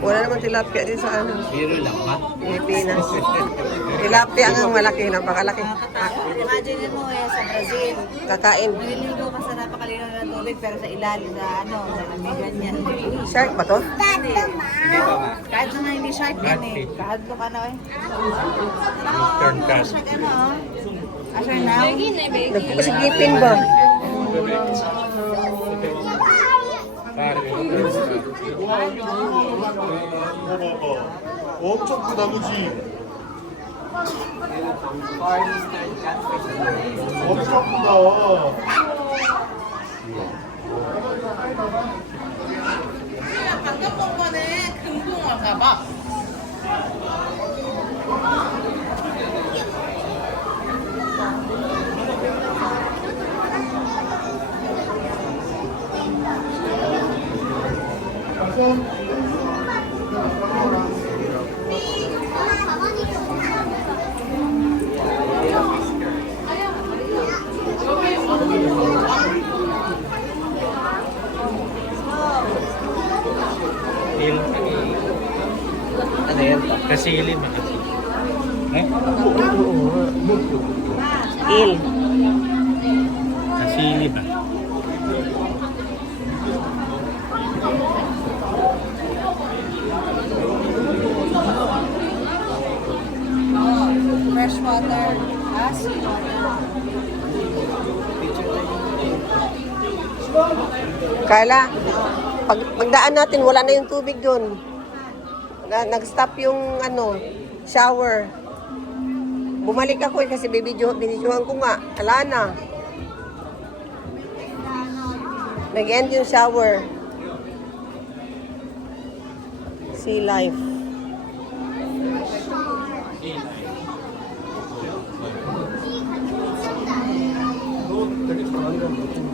Wala naman tilapia din sa ano. Biro lang ba? Pilipinas. Tilapia ang malaki, napakalaki. Imagine mo sa Brazil. Kakain. Nililigo ka sa napakalinaw ng tubig pero sa ilalim sa sa amigan niya. Shark ba to? Hindi. Hindi pa ba? Kahit na hindi shark yan eh. Kahit ka na eh. Turn cut. Shark ano oh. Asher now. Nagpasigipin ba? 엄청 크다, 그치? 엄청 크다. 방금 본 거는 금붕어인가 봐. Il. Ano yan? Kasili ba? Eh? Il. Kasili ba? Fresh water. Sea water. Carla, pagdaan natin, wala na yung tubig doon. Nag-stop yung ano, shower. Bumalik ako kasi binidyohan ko nga. Wala na. Nag-end yung shower. Sea life. 되게 잘한다.